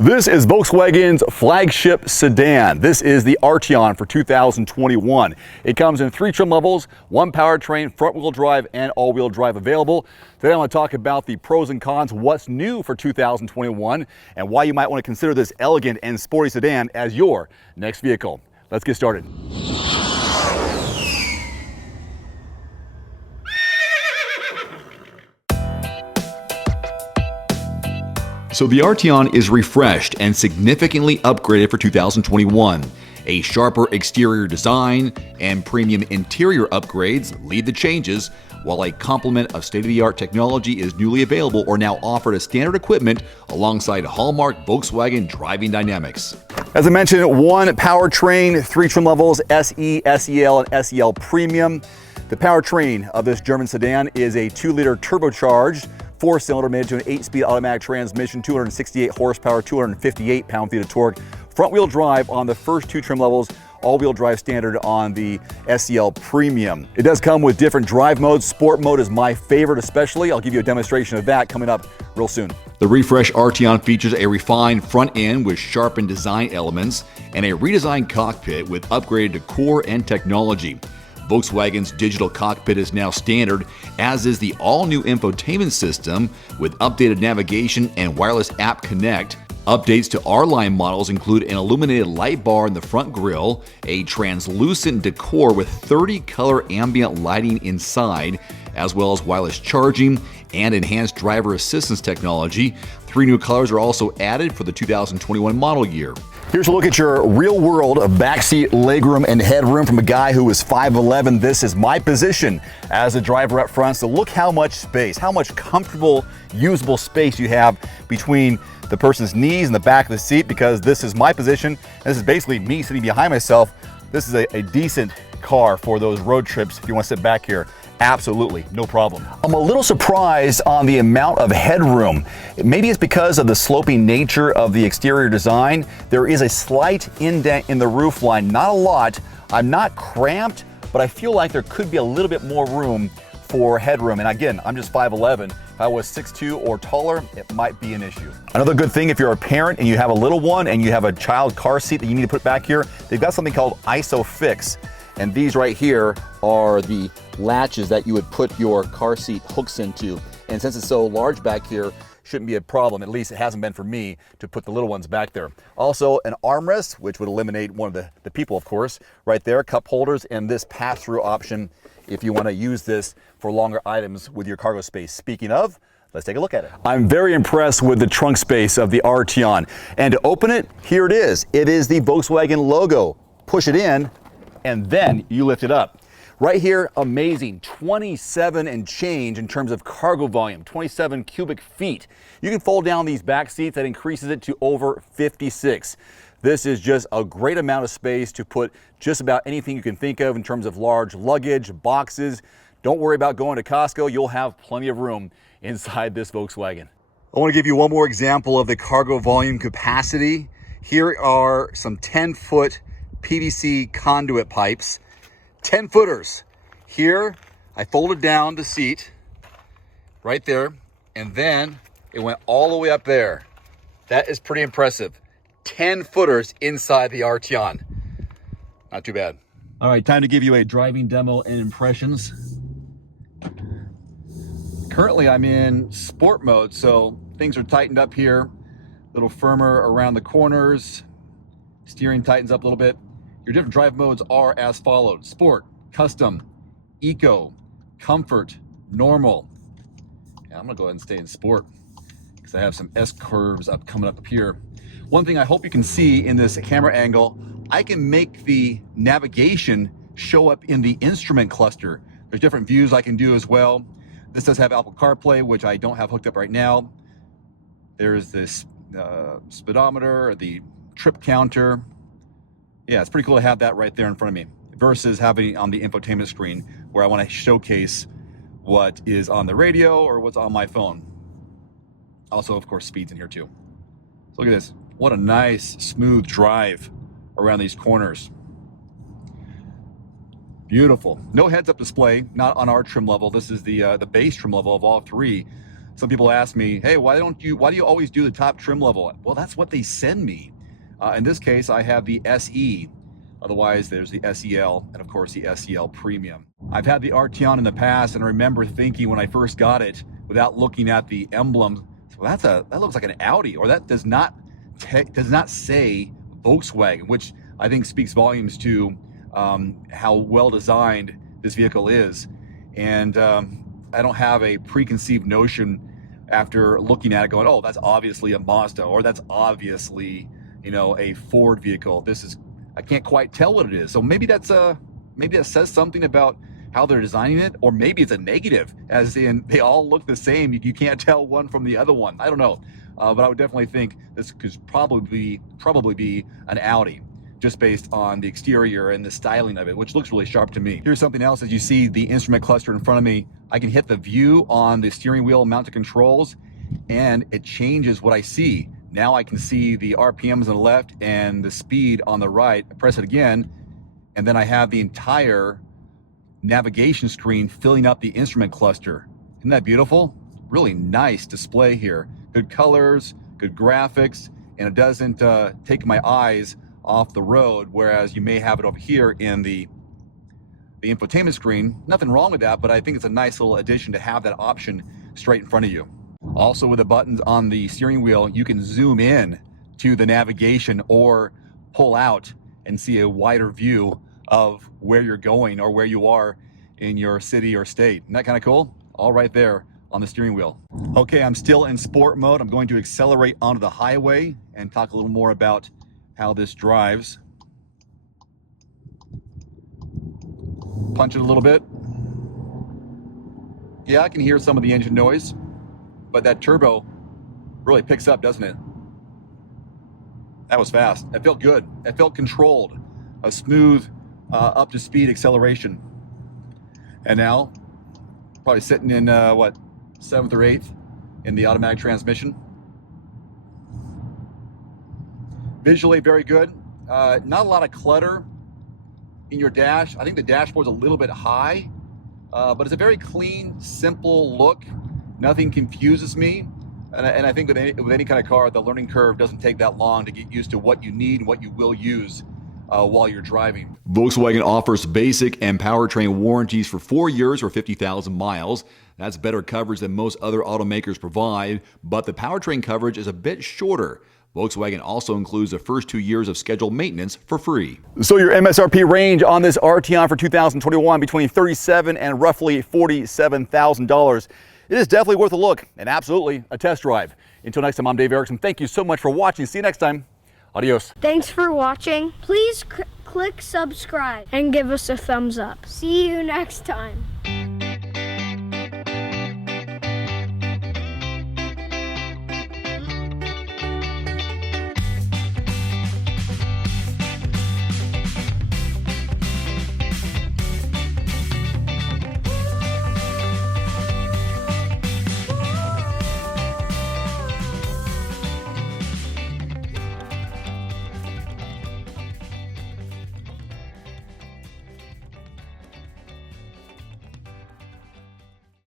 This is Volkswagen's flagship sedan. This is the Arteon for 2021. It comes in 3 trim levels, 1 powertrain, front-wheel drive, and all-wheel drive available. Today I want to talk about the pros and cons, what's new for 2021, and why you might want to consider this elegant and sporty sedan as your next vehicle. Let's get started. So the Arteon is refreshed and significantly upgraded for 2021. A sharper exterior design and premium interior upgrades lead the changes, while a complement of state-of-the-art technology is newly available or now offered as standard equipment alongside hallmark Volkswagen driving dynamics. As I mentioned, 1 powertrain, 3 trim levels, SE, SEL, and SEL Premium. The powertrain of this German sedan is a 2-liter turbocharged 4-cylinder made to an 8-speed automatic transmission, 268 horsepower, 258 pound-feet of torque. Front-wheel drive on the first 2 trim levels, all-wheel drive standard on the SEL Premium. It does come with different drive modes. Sport mode is my favorite especially. I'll give you a demonstration of that coming up real soon. The refreshed Arteon features a refined front end with sharpened design elements and a redesigned cockpit with upgraded decor and technology. Volkswagen's digital cockpit is now standard, as is the all-new infotainment system with updated navigation and wireless app connect. Updates to R-Line models include an illuminated light bar in the front grille, a translucent decor with 30 color ambient lighting inside, as well as wireless charging and enhanced driver assistance technology. 3 new colors are also added for the 2021 model year. Here's a look at your real world of backseat legroom and headroom from a guy who is 5'11". This is my position as a driver up front. So look how much space, how much comfortable, usable space you have between the person's knees and the back of the seat, because this is my position. This is basically me sitting behind myself. This is a decent car for those road trips if you want to sit back here. Absolutely, no problem. I'm a little surprised on the amount of headroom. Maybe it's because of the sloping nature of the exterior design. There is a slight indent in the roof line, not a lot. I'm not cramped, but I feel like there could be a little bit more room for headroom. And again, I'm just 5'11". If I was 6'2" or taller, it might be an issue. Another good thing, if you're a parent and you have a little one and you have a child car seat that you need to put back here, they've got something called ISOFIX. And these right here are the latches that you would put your car seat hooks into. And since it's so large back here, shouldn't be a problem. At least it hasn't been for me to put the little ones back there. Also an armrest, which would eliminate one of the people, of course, right there, cup holders, and this pass-through option if you want to use this for longer items with your cargo space. Speaking of, let's take a look at it. I'm very impressed with the trunk space of the Arteon. And to open it, here it is. It is the Volkswagen logo. Push it in, and then you lift it up. Right here, amazing, 27 and change in terms of cargo volume, 27 cubic feet. You can fold down these back seats, that increases it to over 56. This is just a great amount of space to put just about anything you can think of in terms of large luggage, boxes. Don't worry about going to Costco, you'll have plenty of room inside this Volkswagen. I want to give you one more example of the cargo volume capacity. Here are some 10-foot PVC conduit pipes, 10 footers. Here, I folded down the seat right there, and then it went all the way up there. That is pretty impressive. 10 footers inside the Arteon. Not too bad. All right, time to give you a driving demo and impressions. Currently, I'm in sport mode, so things are tightened up here. A little firmer around the corners. Steering tightens up a little bit. Your different drive modes are as followed: Sport, Custom, Eco, Comfort, Normal. Yeah, I'm gonna go ahead and stay in Sport because I have some S-curves coming up here. One thing I hope you can see in this camera angle, I can make the navigation show up in the instrument cluster. There's different views I can do as well. This does have Apple CarPlay, which I don't have hooked up right now. There's this speedometer, the trip counter. Yeah, it's pretty cool to have that right there in front of me versus having it on the infotainment screen where I want to showcase what is on the radio or what's on my phone. Also, of course, speeds in here too. So look at this. What a nice, smooth drive around these corners. Beautiful. No heads-up display, not on our trim level. This is the base trim level of all 3. Some people ask me, hey, why do you always do the top trim level? Well, that's what they send me. In this case, I have the SE. Otherwise, there's the SEL and of course the SEL Premium. I've had the Arteon in the past, and I remember thinking when I first got it, without looking at the emblem, well, that looks like an Audi, or that does not say Volkswagen, which I think speaks volumes to how well designed this vehicle is. And I don't have a preconceived notion after looking at it going, oh, that's obviously a Mazda, or that's obviously, you know, a Ford vehicle. I can't quite tell what it is. So maybe that says something about how they're designing it, or maybe it's a negative, as in they all look the same. You can't tell one from the other one. I don't know, but I would definitely think this could probably be an Audi, just based on the exterior and the styling of it, which looks really sharp to me. Here's something else. As you see the instrument cluster in front of me, I can hit the view on the steering wheel mounted controls, and it changes what I see. Now I can see the RPMs on the left and the speed on the right. I press it again, and then I have the entire navigation screen filling up the instrument cluster. Isn't that beautiful? Really nice display here. Good colors, good graphics, and it doesn't take my eyes off the road, whereas you may have it over here in the infotainment screen. Nothing wrong with that, but I think it's a nice little addition to have that option straight in front of you. Also, with the buttons on the steering wheel, you can zoom in to the navigation or pull out and see a wider view of where you're going or where you are in your city or state. Isn't that kind of cool? All right there on the steering wheel. Okay, I'm still in sport mode. I'm going to accelerate onto the highway and talk a little more about how this drives. Punch it a little bit. Yeah, I can hear some of the engine noise, but that turbo really picks up, doesn't it? That was fast. It felt good. It felt controlled. A smooth, up to speed acceleration. And now, probably sitting in what, 7th or 8th in the automatic transmission. Visually very good. Not a lot of clutter in your dash. I think the dashboard's a little bit high, but it's a very clean, simple look. Nothing confuses me. And I think with any kind of car, the learning curve doesn't take that long to get used to what you need and what you will use while you're driving. Volkswagen offers basic and powertrain warranties for 4 years or 50,000 miles. That's better coverage than most other automakers provide, but the powertrain coverage is a bit shorter. Volkswagen also includes the first 2 years of scheduled maintenance for free. So your MSRP range on this Arteon for 2021 between $37,000 and roughly $47,000. It is definitely worth a look and absolutely a test drive. Until next time, I'm Dave Erickson. Thank you so much for watching. See you next time. Adios. Thanks for watching. Please click subscribe and give us a thumbs up. See you next time.